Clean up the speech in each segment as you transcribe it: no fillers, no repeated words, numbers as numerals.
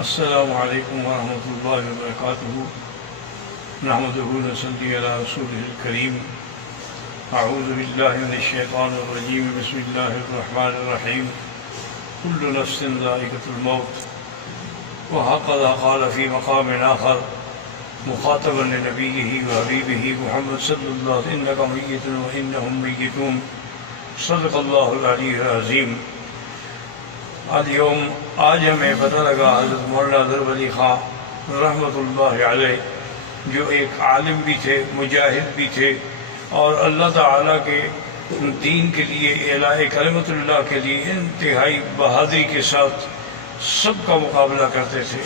السلام علیکم ورحمۃ اللہ وبرکاتہ نحمدہ ونصلی علی رسولہ الکریم اعوذ باللہ من الشیطان الرجیم بسم اللہ الرحمن الرحیم کل نفس ذائقۃ الموت وہکذا قال فی مقام آخر مخاطبا لنبیہ وحبیبہ محمد صلی اللہ علیہ وسلم انک میت وانہم میتون صدق اللہ العلی العظیم۔ اليوم آج ہمیں پتہ لگا حضرت مولانا ضرب علی خان رحمۃ اللہ علیہ جو ایک عالم بھی تھے، مجاہد بھی تھے، اور اللہ تعالیٰ کے دین کے لیے، اعلاء کلمت اللہ کے لیے انتہائی بہادری کے ساتھ سب کا مقابلہ کرتے تھے۔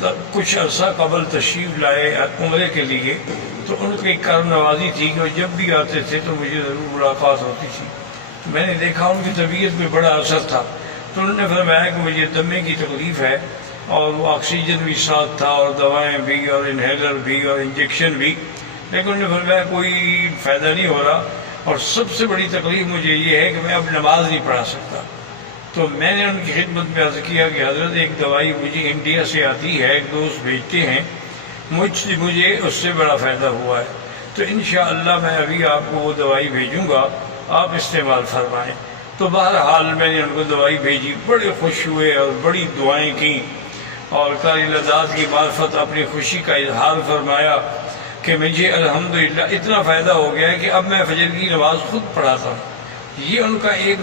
تو کچھ عرصہ قبل تشریف لائے عمرے کے لیے، تو ان کی کرم نوازی تھی کہ وہ جب بھی آتے تھے تو مجھے ضرور ملاقات ہوتی تھی۔ میں نے دیکھا ان کی طبیعت میں بڑا اثر تھا، تو انہوں نے فرمایا کہ مجھے دمے کی تکلیف ہے، اور وہ آکسیجن بھی ساتھ تھا، اور دوائیں بھی، اور انہیلر بھی، اور انجیکشن بھی، لیکن انہوں نے فرمایا کوئی فائدہ نہیں ہو رہا، اور سب سے بڑی تکلیف مجھے یہ ہے کہ میں اب نماز نہیں پڑھا سکتا۔ تو میں نے ان کی خدمت میں عرض کیا کہ حضرت ایک دوائی مجھے انڈیا سے آتی ہے، ایک دوست بھیجتے ہیں، مجھے اس سے بڑا فائدہ ہوا ہے، تو انشاءاللہ میں ابھی آپ کو وہ دوائی بھیجوں گا، آپ استعمال فرمائیں۔ تو بہرحال میں نے ان کو دوائی بھیجی، بڑے خوش ہوئے اور بڑی دعائیں کیں، اور قاری لذات کی معرفت اپنی خوشی کا اظہار فرمایا کہ مجھے الحمدللہ اتنا فائدہ ہو گیا ہے کہ اب میں فجر کی نماز خود پڑھاتا ہوں۔ یہ ان کا ایک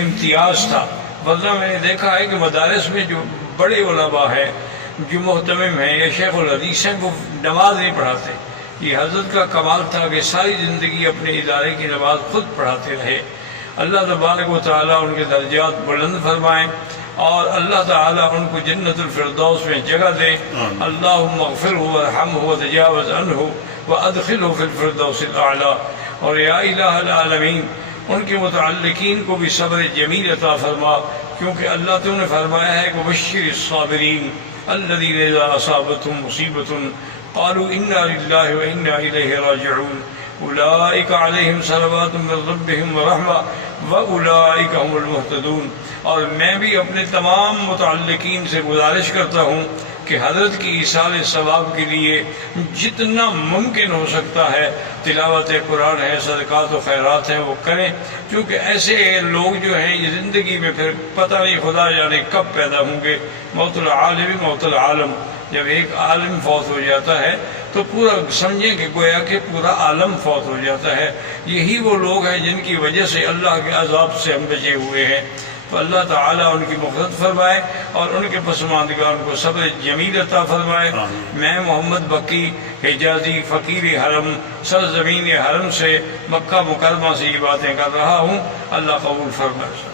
امتیاز تھا، ورنہ میں نے دیکھا ہے کہ مدارس میں جو بڑے علماء ہیں، جو محتمم ہیں یا شیخ الحدیث ہیں، وہ نماز نہیں پڑھاتے۔ یہ حضرت کا کمال تھا کہ ساری زندگی اپنے ادارے کی نماز خود پڑھاتے رہے۔ اللہ تبارک و تعالیٰ ان کے درجات بلند فرمائیں، اور اللہ تعالیٰ ان کو جنت الفردوس میں جگہ دے۔ اللہم اغفرہ وارحمہ وتجاوز عنہ وادخلہ فی الفردوس الاعلی۔ اور یا الہ العالمین ان کے متعلقین کو بھی صبر جمیل عطا فرما، کیونکہ اللہ تعالیٰ نے فرمایا ہے کہ بشر الصابرین الذین اذا اصابتهم مصیبۃ قالوا انا للہ وانا الیہ راجعون اولئک علیہم صلوات من ربہم ورحمہ واولئک هم المہتدون۔ اور میں بھی اپنے تمام متعلقین سے گزارش کرتا ہوں کہ حضرت کی ایصال ثواب کے لیے جتنا ممکن ہو سکتا ہے تلاوت قرآن ہے، صدقات و خیرات ہیں، وہ کریں، کیونکہ ایسے لوگ جو ہیں یہ زندگی میں پھر پتہ نہیں خدا جانے کب پیدا ہوں گے۔ موت العالم موت العالم، جب ایک عالم فوت ہو جاتا ہے تو پورا سمجھیں کہ گویا کہ پورا عالم فوت ہو جاتا ہے۔ یہی وہ لوگ ہیں جن کی وجہ سے اللہ کے عذاب سے ہم بچے ہوئے ہیں۔ تو اللہ تعالیٰ ان کی مغفرت فرمائے اور ان کے پسماندگان کو صبر جمیل عطا فرمائے۔ میں محمد بکی حجازی فقیر حرم سرزمین حرم سے، مکہ مکرمہ سے یہ باتیں کر رہا ہوں، اللہ قبول فرمائے۔